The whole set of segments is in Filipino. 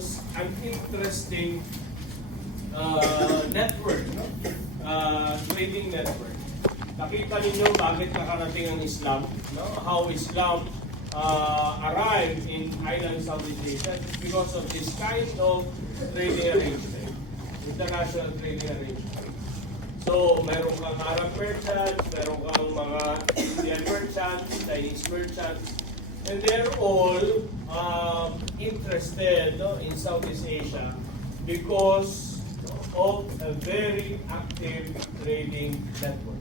becomes an interesting network, no? Trading network. Nakita ninyo bakit nakarating ang Islam, no? How Islam arrived in island Southeast Asia because of this kind of trading arrangement, international trading arrangement. So, meron kang Arab merchants, meron kang mga Indian merchants, Chinese merchants, and they're all interested, no, in Southeast Asia because of a very active trading network.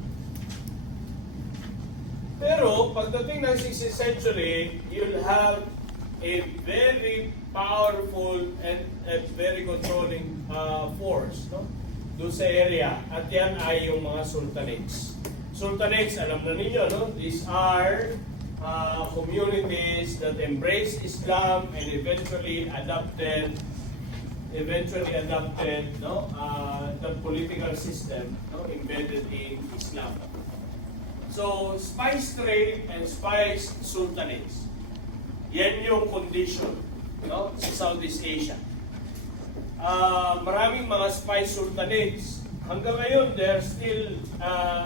Pero, pagdating ng 16th century, you'll have a very powerful and a very controlling force, no? Doon sa area. At yan ay yung mga sultanates. Sultanates, alam na ninyo, no? These are communities that embrace Islam and eventually adopted no, the political system, no, embedded in Islam. So, spice trade and spice sultanates. Yan yung condition, no, sa Southeast Asia. Maraming mga spice sultanates. Hanggang ngayon, they're still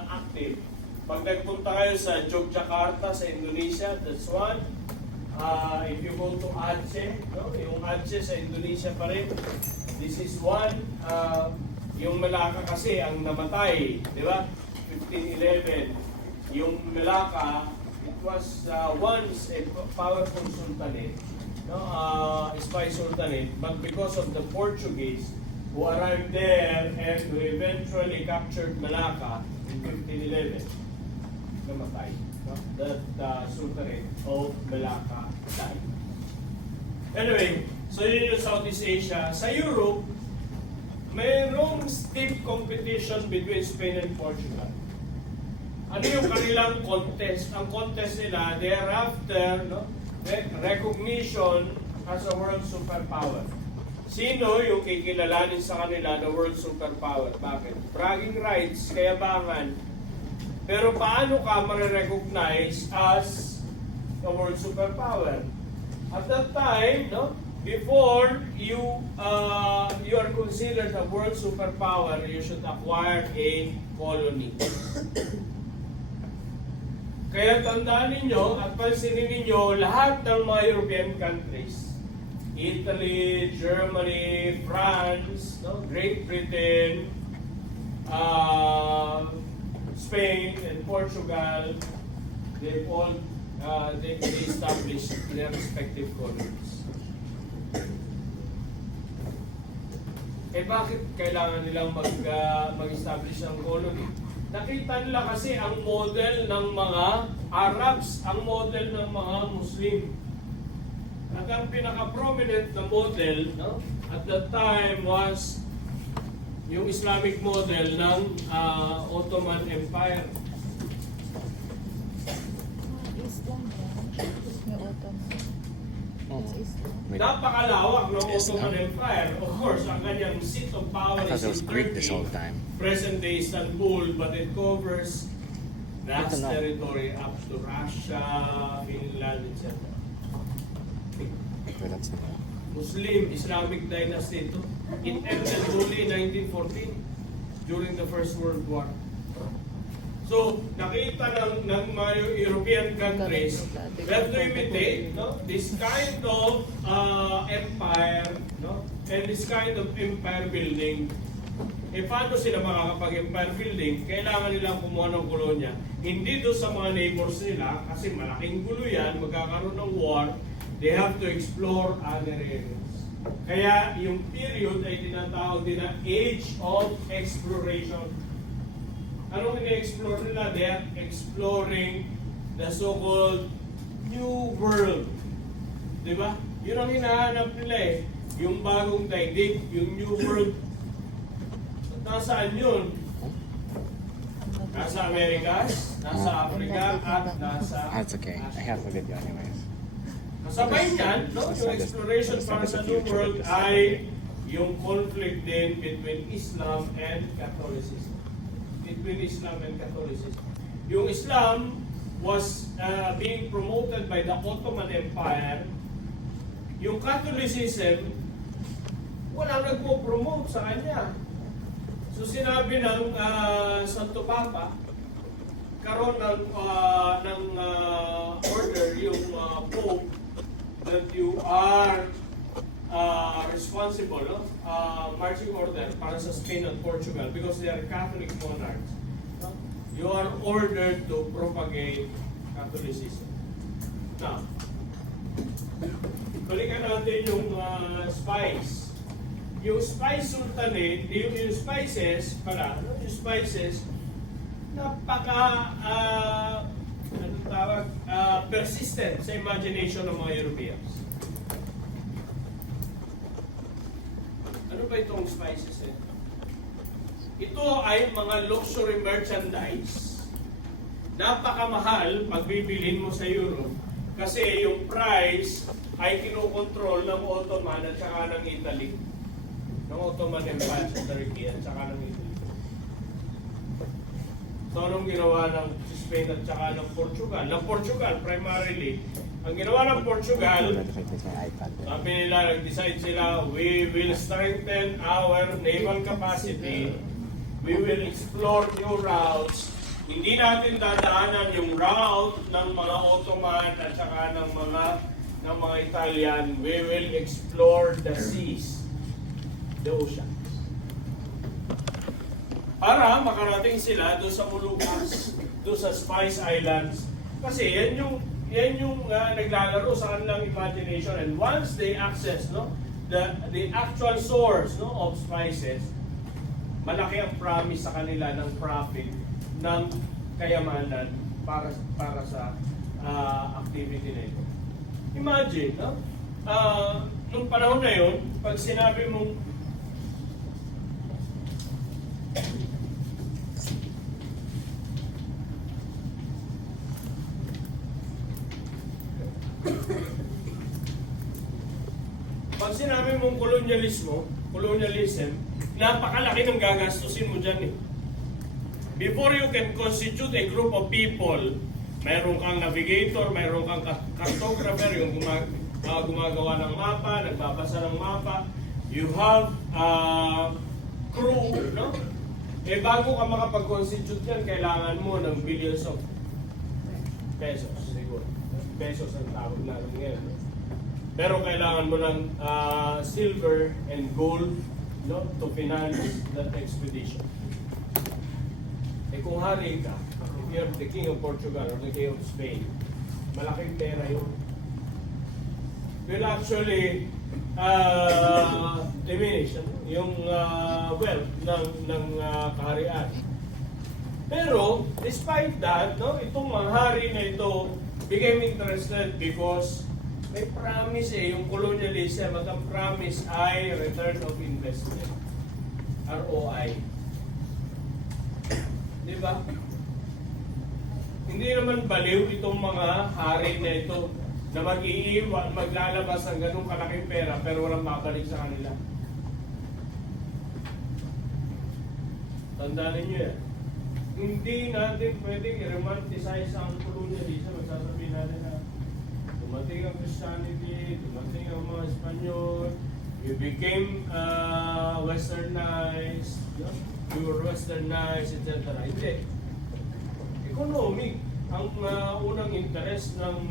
active. Pag nagpunta kayo sa Yogyakarta, sa Indonesia, that's one. If you go to Aceh, no? Yung Aceh sa Indonesia pa rin, this is one. Yung Malacca kasi ang namatay, di ba? 1511. Yung Malacca, it was once a powerful sultanate. No, spice sultanate, but because of the Portuguese who arrived there and who eventually captured Malacca in 1511, namatay. No? That sultanate of Malacca died. Anyway, so yun yung Southeast Asia. Sa Europe, mayroong stiff competition between Spain and Portugal. Ano yung kanilang contest? Ang contest nila, they are after, no, recognition as a world superpower. Sino yung kikilalanin sa kanila na world superpower? Bakit? Bragging rights, kayabangan. Pero paano ka ma-recognize as a world superpower? At that time, no, before you are considered a world superpower, you should acquire a colony. Kaya tandaan ninyo at pansinin ninyo lahat ng mga European countries, Italy, Germany, France, no, Great Britain, Spain, and Portugal, they all they established their respective colonies. Eh bakit kailangan nilang mag-establish ng colony? Nakita nila kasi ang model ng mga Arabs, ang model ng mga Muslim. At ang pinaka-prominent na model, no, at that time was yung Islamic model ng Ottoman Empire. Napakalawak ng Ottoman Empire. Of course, ang kanyang seat of power is in Turkey, present-day Istanbul, but it covers vast territory up to Russia, Finland, etc. Muslim, Islamic dynasty ito. It ended only in 1914 during the First World War. So, nakita ng mga European countries, we have to imitate, no, this kind of empire, no, and this kind of empire building. E paano sila makakapag-empire building? Kailangan nilang kumuha ng kolonya. Hindi doon sa mga neighbors nila, kasi malaking gulo yan, magkakaroon ng war, they have to explore other areas. Kaya yung period ay tinatawag din na Age of Exploration. Anong ini-explore nila? They are exploring the so-called New World. Diba? Yun ang hinahanap nila eh. Yung bagong daigdig, yung New World. At nasaan yun? Nasa Amerikas, nasa Africa, at nasa That's okay. I have a video anyways. Kasabay niyan, no? Yung exploration para sa New World ay yung conflict din between Islam and Catholicism. Yung Islam was being promoted by the Ottoman Empire. Yung Catholicism Walang nagpo-promote sa kanya. So sinabi ng Santo Papa, karon ng order yung Pope that you are responsible, no? Marching order para sa Spain and Portugal because they are Catholic monarchs. No? You are ordered to propagate Catholicism. Now, balikan natin yung spice. Yung spice sultanate, yung spices pala, no? Yung spices, napaka persistent sa imagination ng mga Europeans. Ano ba itong spices eh? Ito ay mga luxury merchandise. Napakamahal pag bibilhin mo sa Europe kasi yung price ay kinukontrol ng Ottoman at saka ng Italy. Ng Ottoman Empire sa Turkey at saka ng Italy. So, anong ginawa ng Spain at saka ng Portugal? Ng Portugal, primarily, ang ginawa ng Portugal, sabi nila, nag-decide sila, we will strengthen our naval capacity, we will explore new routes, hindi natin dadaanan yung route ng mga Ottoman at saka ng mga Italian, we will explore the seas, the ocean. Para makarating sila doon sa Moluccas, doon sa Spice Islands. Kasi yan yung naglalaro sa kanilang imagination. And once they access the actual source of spices, malaki ang promise sa kanila ng profit, ng kayamanan para sa activity na ito. Imagine, nung panahon na yun, pag sinabi mong colonialism, napakalaki ng gagastusin mo dyan eh. Before you can constitute a group of people, mayroon kang navigator, mayroon kang cartographer, yung gumagawa ng mapa, nagbabasa ng mapa, you have crew, no? Eh bago ka makapag-constitute yan, kailangan mo ng billions of pesos, siguro. Pesos ang tawag natin ngayon. Pero kailangan mo ng silver and gold, no, to finance that expedition. Eh kung hari ka, if you're the King of Portugal or the King of Spain, malaking pera yun. Will actually diminish yung wealth ng kaharian. Pero despite that, no, itong mga hari na ito became interested because may promise yung colonialism at ang promise ay return of investment. ROI. Di ba? Hindi naman baliw itong mga hari na ito na maglalabas ng ganung kalaking pera pero walang mabalik sa kanila. Tandaan ninyo yan. Hindi natin pwedeng i-romanticize ang colonialism. Magsasabihin natin na dumating ang Christianity, dumating ang mga Espanyol, you became westernized, you were westernized, etc. Hindi. Economic ang unang interest ng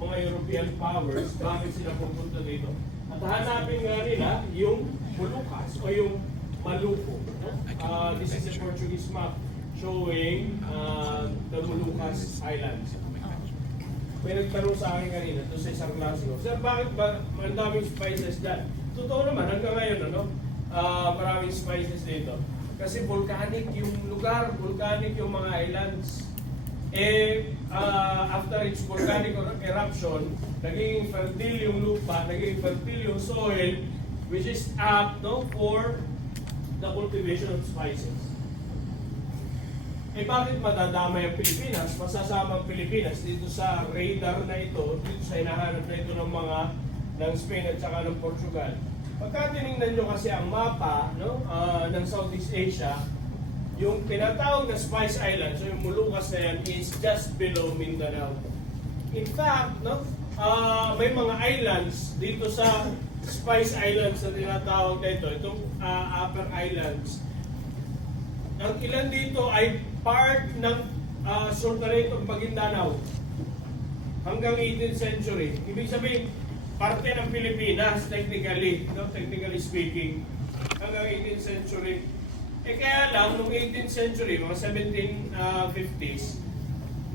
mga European powers, bakit sila pupunta dito. At hanapin nga nila yung Moluccas o yung Maluco. This is a Portuguese map showing the Moluccas Islands. May nagtanong sa akin kanina doon sa isang klase ko, Sir, bakit ba ang daming spices dyan? Totoo naman, hanggang ngayon, maraming spices dito. Kasi volcanic yung lugar, volcanic yung mga islands. After its volcanic eruption, naging fertile yung lupa, naging fertile yung soil, which is apt for the cultivation of spices. Bakit madadamay ang Pilipinas? Masasama ang Pilipinas dito sa radar na ito, dito sa hinahanap na ito ng Spain at saka ng Portugal. Pagka tinignan nyo kasi ang mapa ng Southeast Asia, yung tinatawag na Spice Islands, so yung Moluccas na yan, is just below Mindanao. In fact, may mga islands dito sa Spice Islands na tinatawag na ito, itong Upper Islands. Ang ilan dito ay part ng Sultanate of Maguindanao hanggang 18th century. Ibig sabihin, parte ng Pilipinas, technically, no? Technically speaking, hanggang 18th century. Kaya lang, noong 18th century, mga 1750s,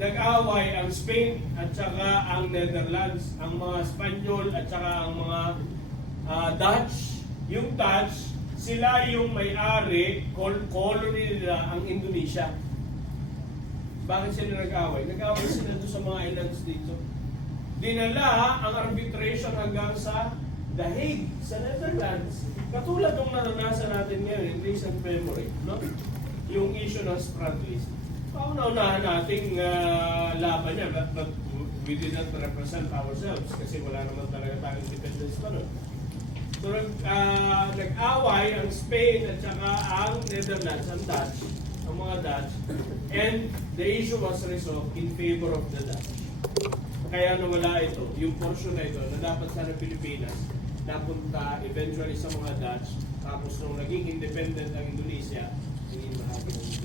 nag-away ang Spain at saka ang Netherlands, ang mga Spanyol at saka ang mga Dutch. Yung Dutch, sila yung may-ari, colony nila ang Indonesia. Bakit sila nag-away? Nag-away sila doon sa mga islands dito. Dinala ang arbitration hanggang sa The Hague, sa Netherlands. Katulad ng naranasan natin ngayon in recent memory, no? Yung issue ng Spratlys. Pauna-unahan nating laban niya, but we did not represent ourselves kasi wala naman talaga tayong independence pa nun. So nag-away ang Spain at saka ang Netherlands, ang Dutch, ang mga Dutch, and the issue was resolved in favor of the Dutch. Kaya nawala ito, yung portion na ito na dapat sana Pilipinas, napunta eventually sa mga Dutch, tapos nung naging independent ang Indonesia, naging bahagi ng Indonesia.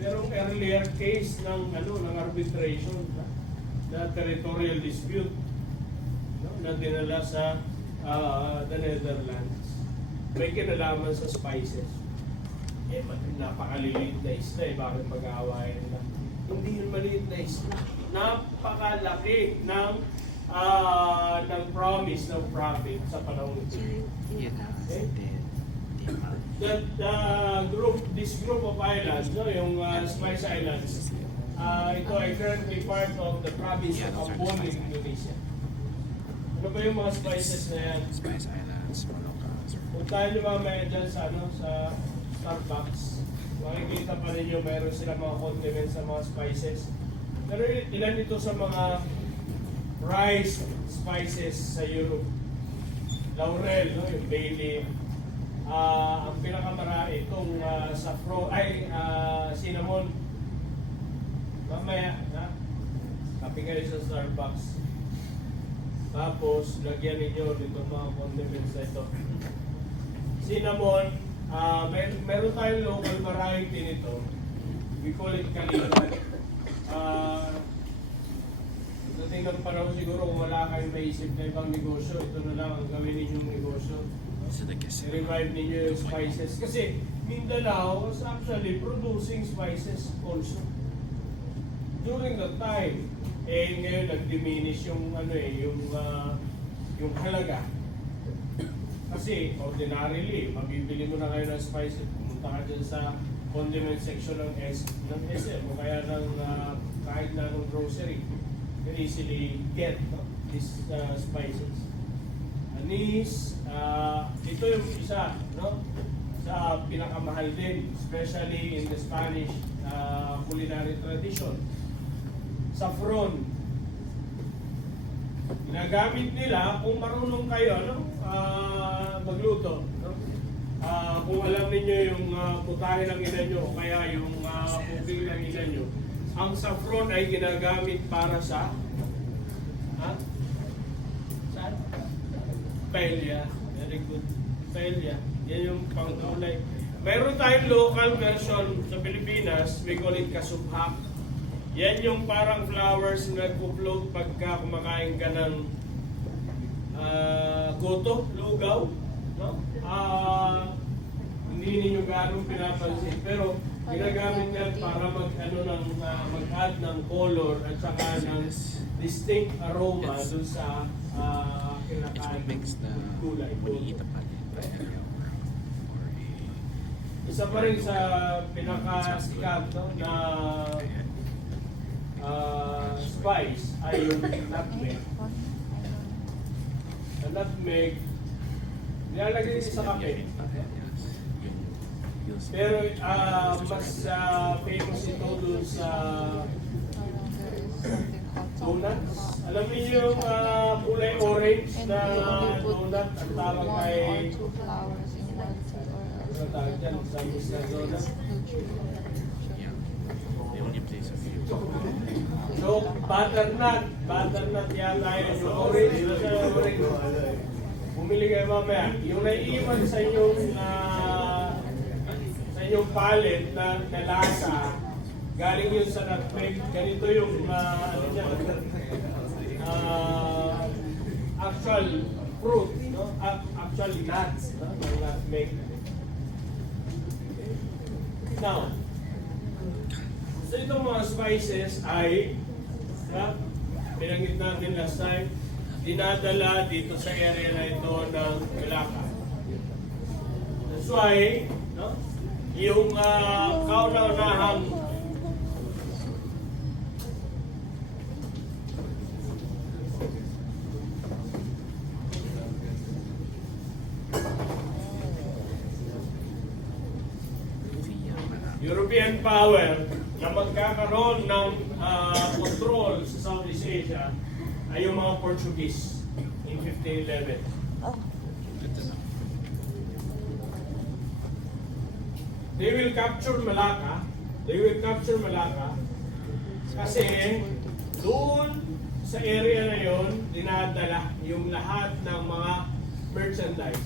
Merong earlier case ng arbitration na territorial dispute, no, na dinala sa the Netherlands. May kinalaman sa spices. Napakaliliit na isla bakit mag-aawayan nila? Hindi yun maliit na isla. Napakalaki ng promise ng profit sa panahon ito. Okay? This group of islands, no, yung Spice Islands, ito ay currently part of the province of Ambon in Indonesia. Ano ba yung mga spices na yan? Spice Islands, Moluccas. Kung tayo lumamaya dyan sa Starbucks, makikita pa ninyo mayroon sila mga condiments sa mga spices. Pero ilan ito sa mga rice spices sa Europe? Laurel, no? Yung bay leaf. Ang pinakamarami itong saffron, cinnamon. Mamaya, kape kayo sa Starbucks. Tapos, lagyan ninyo dito mga condiments na ito. Cinnamon, meron tayong local variety nito. We call it kalinan. Dating ng panahon siguro kung wala kayong maisip na ibang negosyo, ito na lang ang gawin ninyong negosyo. I-revive ninyo yung spices. Kasi Mindanao was actually producing spices also. During that time, ngayon nag-diminish yung yung halaga. Kasi ordinarily, mabibili mo na kayo ng spices, pumunta ka dyan sa condiment section ng SM o kaya ng kahit na ng grocery. You can easily get these spices. Anise, ito yung isa, no? Sa pinakamahal din, especially in the Spanish culinary tradition. Saffron. Ginagamit nila kung marunong kayo magluto. No? Kung alam niyo yung putahe ng ina nyo o kaya yung cooking ng ina nyo, ang saffron ay ginagamit para sa paella. Very good. Paella. Yan yung pang-ulay. Mayroon tayong local version sa Pilipinas. We call it kasubhak. Yan yung parang flowers na nagpo-float pagka kumakain ka ng goto, lugaw. No? Hindi ninyo gano'ng pinapansin. Pero ginagamit yan para mag-add ng color at saka ng distinct aroma dun sa kinakain gulay. Isa pa rin sa pinakasikat na spice ay yung nutmeg. Ang nutmeg, nilalagay din sa kape. Pero mas famous ito dun sa donuts. Alam niyo yung kulay orange na donut, ang tawag ay ano tawag dyan? Samis na donut. So, butternut yata yun. Yung orange. bumili kayo mamaya. Yung naiiwan sa inyong pallet na lasa, galing yun sa nutmeg. Ganito yung actual fruit, no? Actual nuts, no? Ng nutmeg. Now, so itong mga spices ay binanggit natin last time, dinadala dito sa area na ito ng Malacca. That's why, no? Yung kauna-unahang European power na magkakaroon ng control sa Southeast Asia ay yung mga Portuguese in 1511. They will capture Malacca. Kasi doon sa area na yon dinadala yung lahat ng mga merchandise.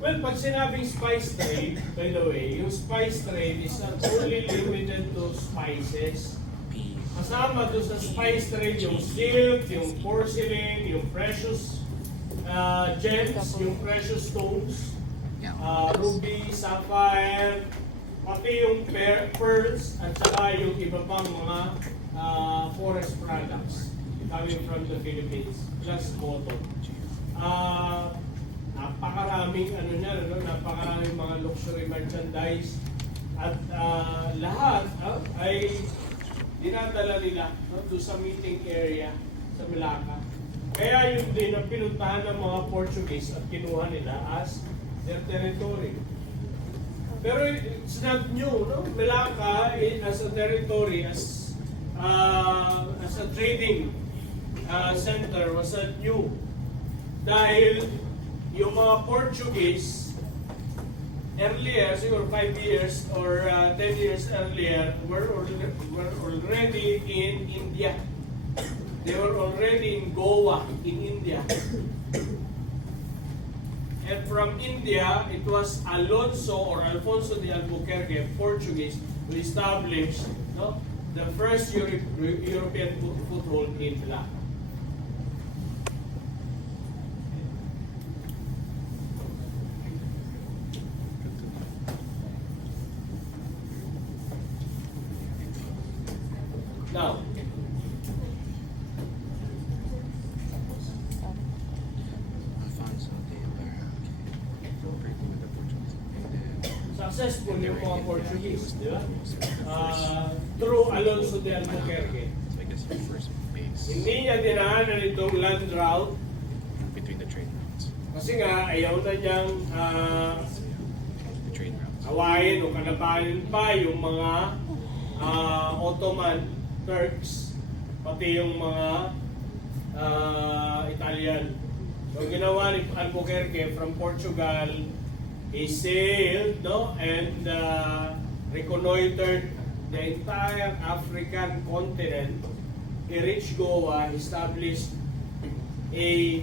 Well, pag sinabing spice trade, by the way, yung spice trade is not only limited to spices. Kasama doon sa spice trade yung silk, yung porcelain, yung precious gems, yung precious stones, ruby, sapphire, pati yung pearls, at saka yung iba pang mga forest products coming from the Philippines, plus cotton. Napakaraming napakaraming mga luxury merchandise at lahat ay dinadala nila to sa meeting area sa Malacca. Kaya yun din ang pinuntahan ng mga Portuguese at kinuha nila as their territory. Pero it's not new, no? Malacca as a territory, as a trading center was not new. Dahil yung mga Portuguese earlier, siguro 5 years or 10 years earlier, were already in India. They were already in Goa, in India. And from India, it was Alfonso de Albuquerque, Portuguese, who established the first European foothold in Malacca. Now, successful yung mga Portuguese, di ba? Through Alfonso de Albuquerque. Hindi niya dinaanan itong land route between the trade routes. kasi nga ayaw na niyang awayin o kalabanin pa yung mga Ottoman Turks, pati yung mga Italian. So ginawa ni Albuquerque from Portugal, he sailed and reconnoitered the entire African continent. He reached Goa, established a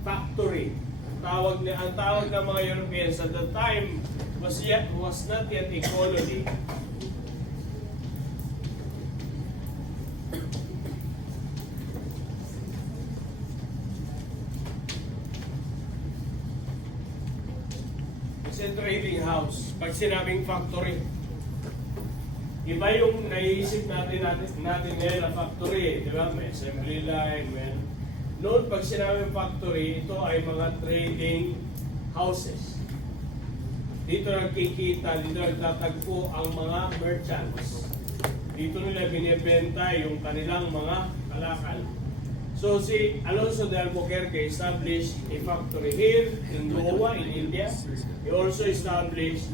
factory. Ang tawag ng mga Europeans at the time was not yet a colony. It's a trading house. Pag sinabing factory, iba yung naiisip natin ngayon na factory, di ba? May assembly line, noon pag sinabing factory, ito ay mga trading houses. Dito nagkikita, dito nagtatagpo ang mga merchants. Dito nila binibenta yung kanilang mga kalakal. So si Alfonso de Albuquerque established a factory here in Goa, in India. He also established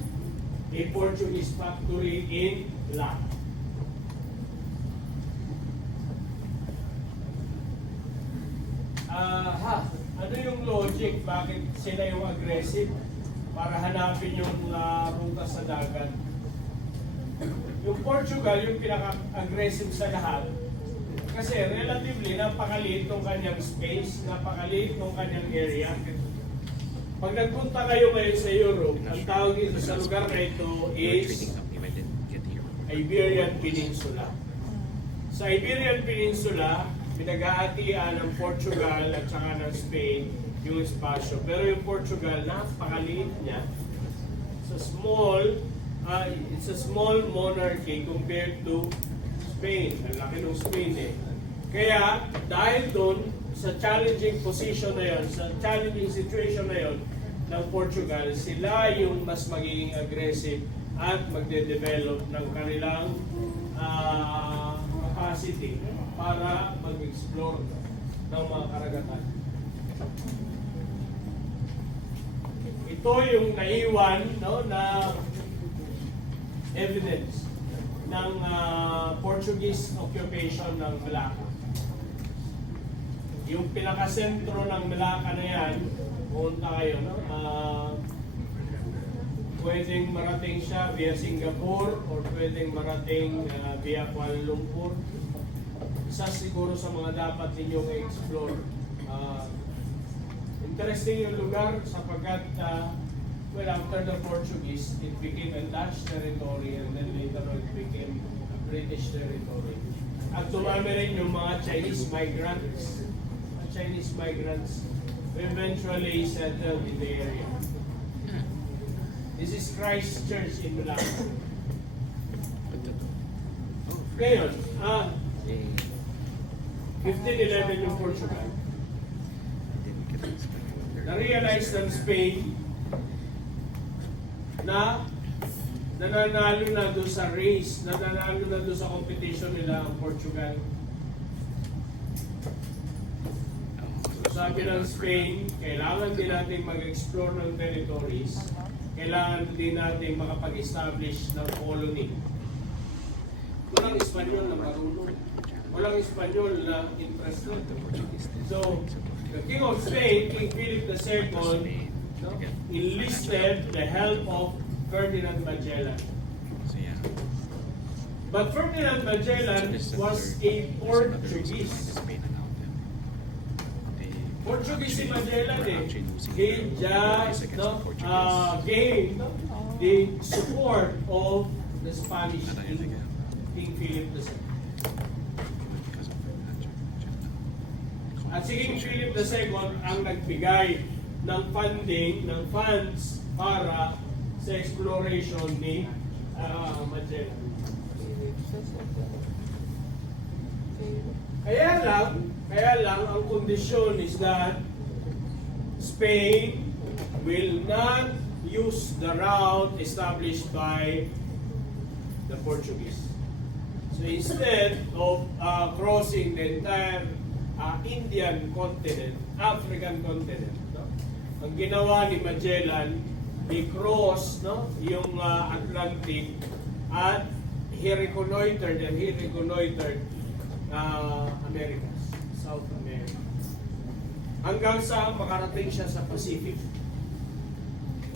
a Portuguese factory in Malacca. Ano yung logic? Bakit sila yung aggressive? Para hanapin yung ruta sa dagat. Yung Portugal, yung pinaka-aggressive sa lahat. Kasi relatively, napakaliit ng kanyang space, napakaliit ng kanyang area. Pag nagpunta kayo ngayon sa Europe, ang tawag dito sa lugar na ito is Trading company might didn't get here. Iberian Peninsula. Sa Iberian Peninsula, pinag-aatian ng Portugal at saka ng Spain yung espasyo. Pero yung Portugal, napakaliit niya. It's a small monarchy compared to Spain. Ang laki ng Spain eh. Kaya, dahil doon, sa challenging position na yun, sa challenging situation na yun ng Portugal, sila yung mas magiging aggressive at magde-develop ng kanilang capacity para mag-explore ng mga karagatan. Ito yung naiwan na evidence ng Portuguese occupation ng Malacca. Yung pinakasentro ng Malacca na yan, punta kayo, pwedeng marating siya via Singapore or pwedeng marating via Kuala Lumpur. Isa siguro sa mga dapat ninyong i-explore. Interesting yung lugar sapagkat after the Portuguese, it became a Dutch territory and then later it became a British territory. At tumami rin yung mga Chinese migrants. Chinese migrants eventually settled in the area. This is Christ Church in Malacca. Ngayon, 1511 yung Portugal. Na-realize ng Spain na nananalo na doon sa race, nananalo na doon sa competition nila ang Portugal. Sabi ng Spain, kailangan din natin mag-explore ng territories, kailangan din natin makapag-establish ng colony. Walang Espanyol na marunong, walang Espanyol na interested. So, the King of Spain, King Philip II, enlisted the help of Ferdinand Magellan. But Ferdinand Magellan was a Portuguese. Portuguese si Magellan he just gained the support of the Spanish King Philip II. At si King Philip II ang nagbigay ng funding, ng funds para sa exploration ni Magellan. Kaya lang, ang kondisyon is that Spain will not use the route established by the Portuguese. So instead of crossing the entire Indian continent, African continent, ang ginawa ni Magellan, he crossed yung Atlantic at he reconnoitered Americas, South America. Hanggang sa makarating siya sa Pacific.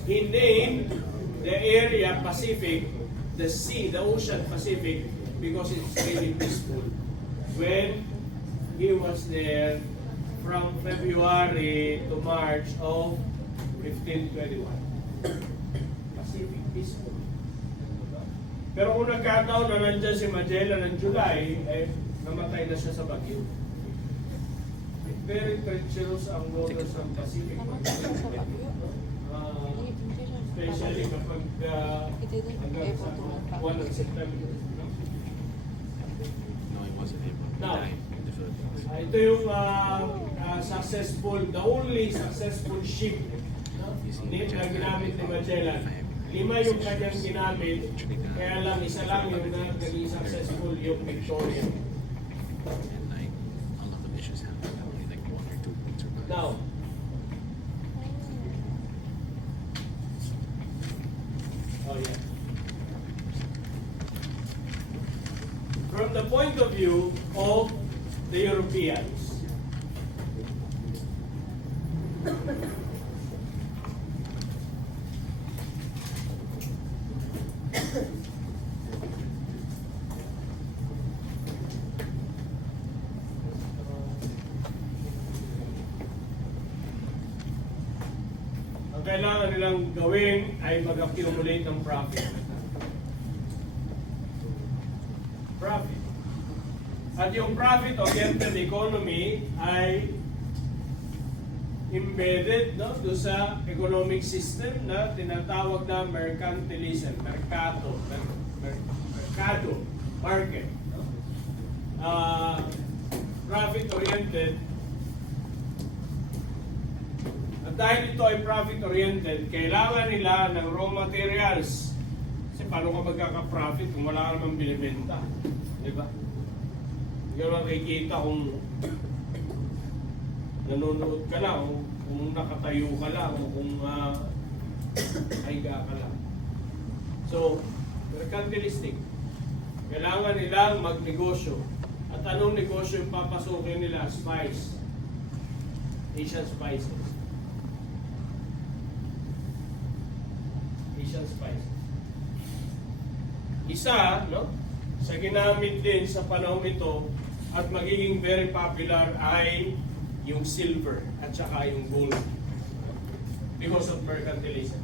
He named the area Pacific, the ocean Pacific, because it's really peaceful. When he was there from February to March of 1521. Pacific, peaceful. Pero kung nagkataon na nandiyan si Magellan ng July, namatay na siya sa bagyo. Very treacherous ang waters ng Pacific. Especially kapag hanggang sa 1 of September. No, it wasn't April. Now, In the Philippines. ito yung the only successful ship na ginamit ni Magellan. 5 yung kanyang ginamit, kaya lang isa lang yung naging successful yung Victoria. And like a lot of issues happened. Only like 1 or 2 points survived. Now, from the point of view of the Europeans, ang ang kailangan nilang gawin ay mag-accumulate ng profit. Profit. At yung profit-oriented economy ay embedded, no, do sa economic system na tinatawag na mercantilism, mercado, market. No? Profit-oriented. At dahil ito ay profit-oriented, kailangan nila ng raw materials. Kasi paano ka magkaka-profit kung wala ka namang binibenta? Di ba? Hindi ka makikita kung nanonood ka lang, o kung nakatayo ka lang, o kung higa ka lang. So, mercantilistic. Kailangan nilang magnegosyo. At anong negosyo yung papasukin nila? Spice. Asian spices. Asian spices. Isa, no? Sa ginamit din sa panahon ito at magiging very popular ay yung silver at saka yung gold because of mercantilism.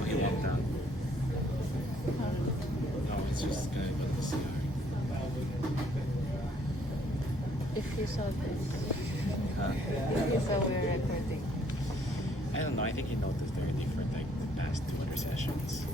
Okay, walk down. No, it's just gonna go to the CR. If you saw this, Huh? if you saw we're recording. I don't know. I think he noticed there are different, like, the past two other sessions.